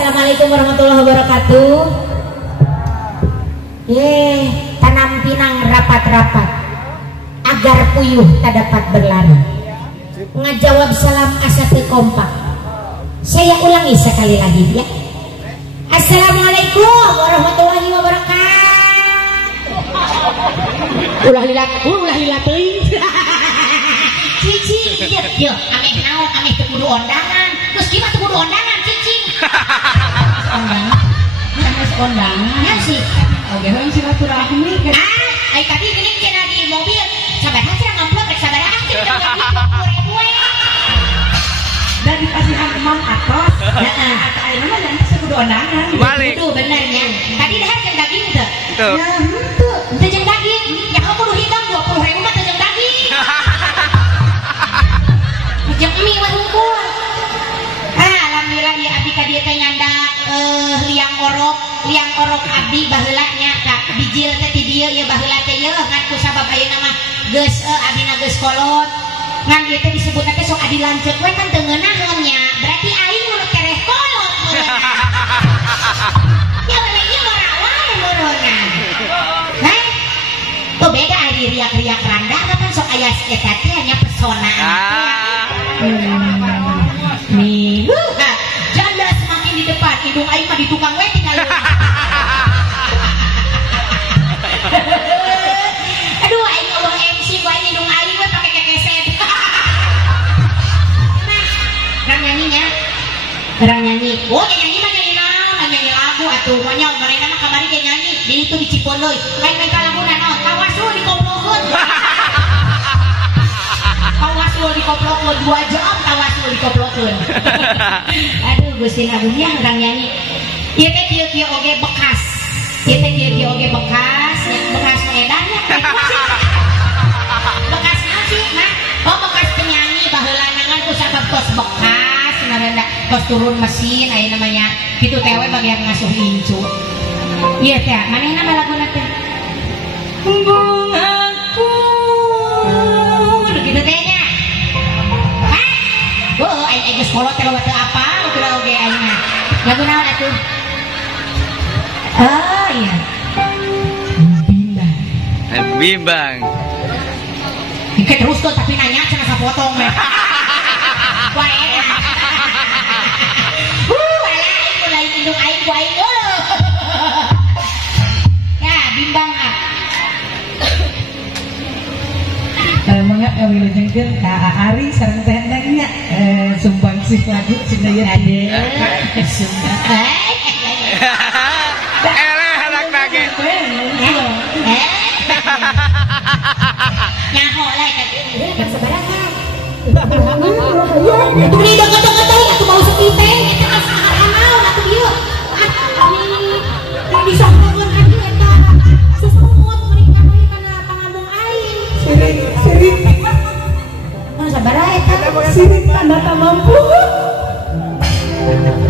Assalamualaikum warahmatullahi wabarakatuh. Tanam pinang rapat-rapat agar puyuh tak dapat berlari. Ngajawab salam asa teu kompak. Saya ulangi sekali lagi ya. Assalamualaikum warahmatullahi wabarakatuh. Ulah lila teuing. Cicing, yo, ameh naon, ameh teu kudu ondangan. Terus gimana teu kudu ondangan, cicing? Ondangan. Sampai ondangan. Ya sih. Oke, orang silaturahmi kan. Ai tadi gini kena di mobil. Sabaraha sih ngamplop rek sabaraha sih udah 20.000. Dan dikasih teman atos. Heeh. Ata ayeuna mah jangan kudu ondangan. Kudu benernya. Tadi dah jeung daging teu? Teu. Ya, henteu. Teu jeung daging. Ya kudu hidang 20.000 mah teu jeung daging. Jeung mie wah hungkul. Alhamdulillah ya abdi ka dieu teh nyandak liang orok abdi baheula nya ka bijil teh ti dieu ya baheula teh yeuh ngan ku sabab ayeuna mah geus abdina geus kolot ngan ieu teh disebutna teh sok adi lanceuk we kan teu ngeunaheun nya berarti aing nu kereh kolot ya lagi morawae muronan heh tuh beda ari riak-riak randa kan sok aya eta teh hanya pesona nih janda semakin di depan hidung aing mah di tukang we tinggal aduh aing Allah MC gua hidung aing we pakai kekeset orang nyanyinya orang nyanyi oh dia nyanyi mah nyanyi naon nyanyi lagu atuh manya mereka mah kamari dia nyanyi di itu di Cipondoy lain mereka laguna naon tawasul dikoplokeun tawasul dikoplokeun 2 jam tawasul dikoplokeun aduh Gusti Agung ya orang nyanyi ieu teh kieu oge bekas ieu teh kieu oge bekas edan ya bekas nasi nah oh bekas penyanyi baheula nangan ku sabab tos bekas ngaranna tos turun mesin aya namanya kitu teh we bagian ngasuh incu ieu teh manehna mah laguna teh bungaku kitu teh nya oh aing geus kolot teh teu apa udah oge ayeuna lagu naon atuh oh iya bimbang dikit terus tuh tapi nanya cenah sapotong meh wae aing mulai indung aing ku aing ya bimbang mangga wilujengkeun ka Ari sareng teh endangnya sumbang sih lagu cenah ieu ade anak nage nyaho lah kan sabaraha tuli deket-deket teh atuh mau sepiteng eta asahar anaon atuh dieu ini disangkeun abi eta susumut mereka we kana pangambung aing sirik sabaraha eta sirik tanda tamampu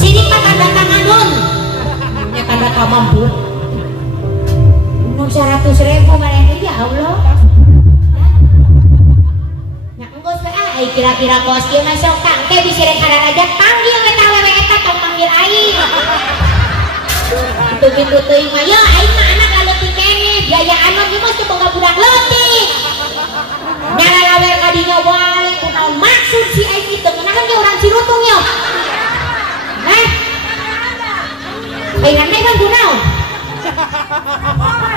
sirik mah tanda tanganon nya tanda tamampu mun 100.000 maneh ya Allah ai kira-kira kos ieu mah sok kang teh bisi rek hararaja panggil we tah wewe eta tong panggil aing kitu-kitu teuing mah ya aing mah anak leutik keneh biayaan mah ieu mah teu boga budak leutik nyala lawer ka dinya wae kunaon maksud si aing kitu ngeunaheun ge urang Cirutung yo heh aing nanti kan kunaon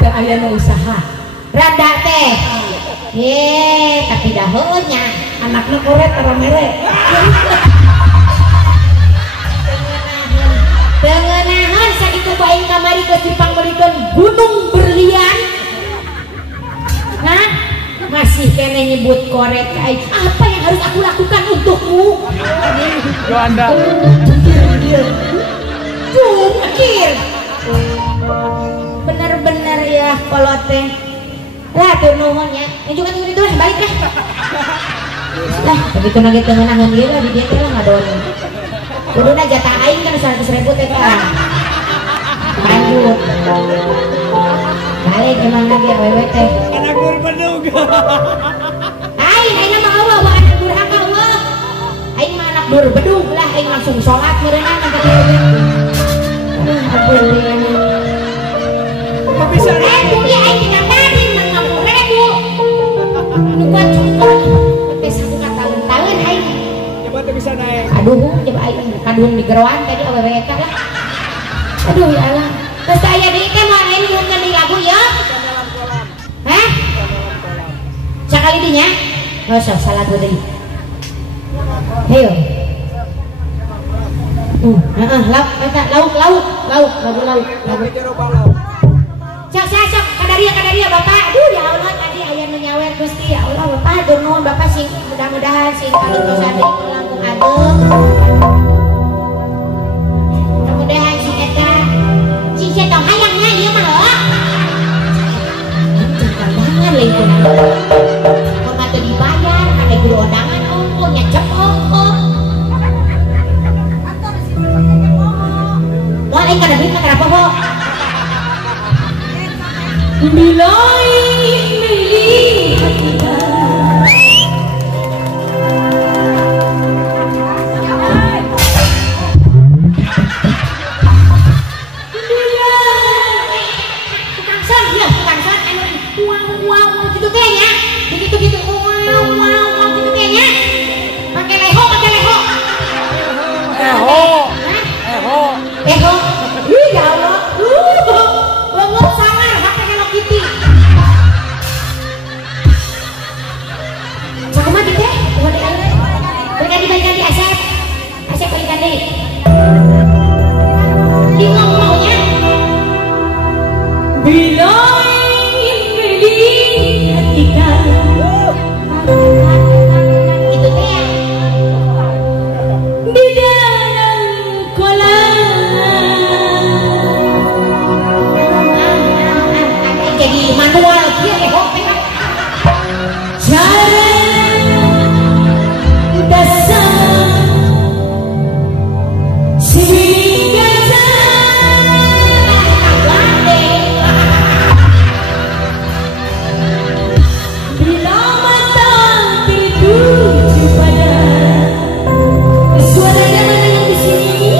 teu aya nu usaha rada teh tapi daheunya anaknya koret orang mere tengenahan sakitu bae kamari geus dipangmelikeun gunung berlian nah masih kene nyebut koret aing apa yang harus aku lakukan untukmu Yoanda jungkir bener-bener ya kalau teh lah tuh nuhunnya yang juga tunggu itu balik lah begitu nage tengenahan dia lah di dia teh lah ngadon kuduna jatah aing kan 100.000 teh kan lanjut balik emang lagi awewe teh anak berbedug aing mah Allah wa anak durhaka Allah aing mah anak berbedug lah aing langsung sholat meureunna ka dieu jeroan tadi awewe eta lah. Aduh ya Allah. Terus aya deui teh mah lain nyieunkeun di lagu ya. Hah? Sakali dinya? Oh, salah deui. Heyo. Lauk. Sok kadaria Bapak. Aduh ya Allah tadi aya nu nyawer Gusti. Ya Allah Bapak hatur nuhun Bapak sing mudah-mudahan sing palintosan deui langkung ageng. Mudah-mudahan sing eta sing tong hayangnya ieu mah heuh. Jangan banget leuweung. Hormat teu dibayar, ade guru undangan ongko nyecep ongko. Moal aing kada duit mah kenapa kok? Bilai melihat kita tukang son wow gitu kayaknya gitu wow gitu kayaknya pakai leho ya Allah bangun sangar pakai Hello Kitty sama di teh balikan di Asep balikan di ngomongnya bila melihat ikan itu teh ya di dalam kolam jadi manual dia cara dasar sehingga bila mata tertuju pada suaranya mana yang di sini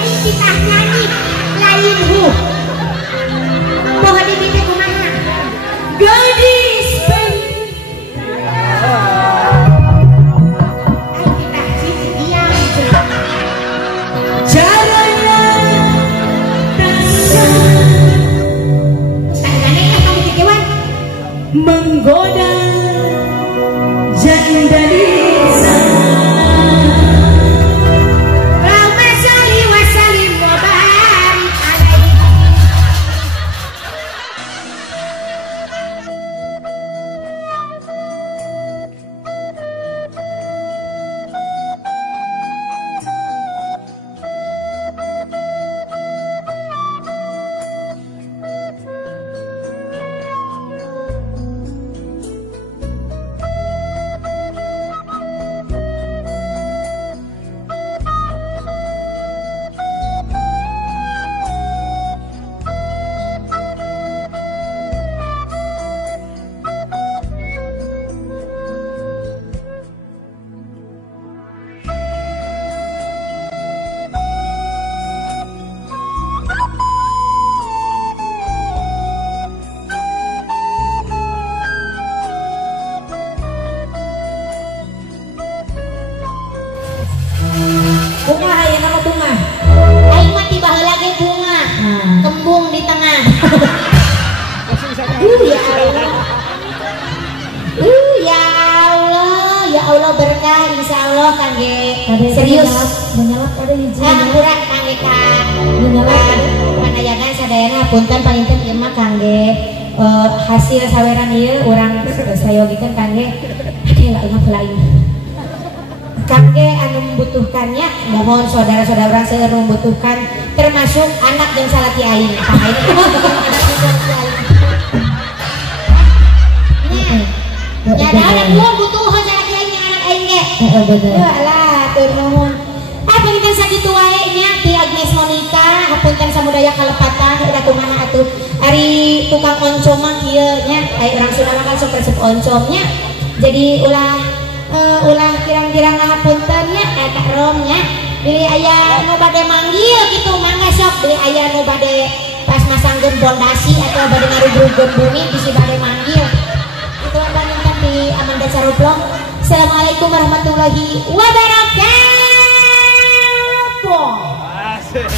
aing titah nyanyi lain hu pohon ini teh kumaha gadis aing titah cici diam caranya menggoda janda desa. Allahumma sholli wa sallim wa barik alaihi. Bunga aya nama bunga. Aing mah tiba heula ge bunga. Kembung di tengah. Ya Allah. Ya Allah berkah insyaallah kangge serius. Menyalap ada hiji. Hampura kangge ka. Menyalap panayagan sadayana punten palinten ieu mah kangge hasil saweran ieu urang sayogikeun kangge ade lain. Kangge anu membutuhkannya mohon saudara-saudara orang seueur membutuhkan termasuk anak yang salati aing ya ada pun butuh salati aing anak aing ge lah tur nuhun punten sakitu wae nya ti Agnes Monica hapunten samudaya kalepatan udah kumaha atuh ari tukang oncom mah kieu nya ai urang Sunda mah kan sok resep oncomnya jadi ulah kirang-kirang ngapuntennya eta romnya beli aya nu bade manggil gitu mangga sok beli aya nu bade pas masangkeun pondasi atau bade ngarugrugkeun bumi bisi bade manggil itu adalah di Amanda Caruplong. Assalamualaikum. Assalamualaikum warahmatullahi wabarakatuh. Asik.